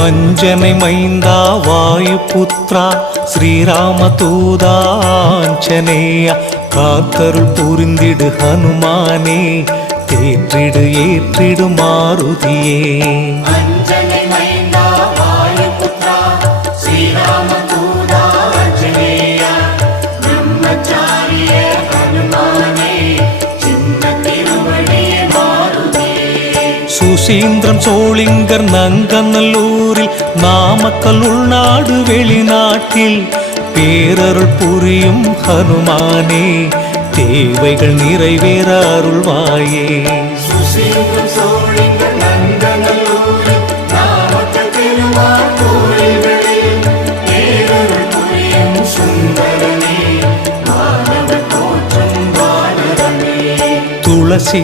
அஞ்சனை மைந்தா வாயு புத்ரா ஸ்ரீராம தூதாஞ்சனேயா காத்தருள் புரிந்திடு ஹனுமானே தேற்றிடு ஏற்றிடு மாருதியே. சுசீந்திரம் சோளிங்கர் நங்கநல்லூரில் நாமக்கல் உள்நாடு வெளிநாட்டில். பேரருள் புரியும் ஹனுமானே தேவைகள் நிறைவேற அருள்வாயே. சுசீந்திரம் நாமக்கல் வானரமே துளசி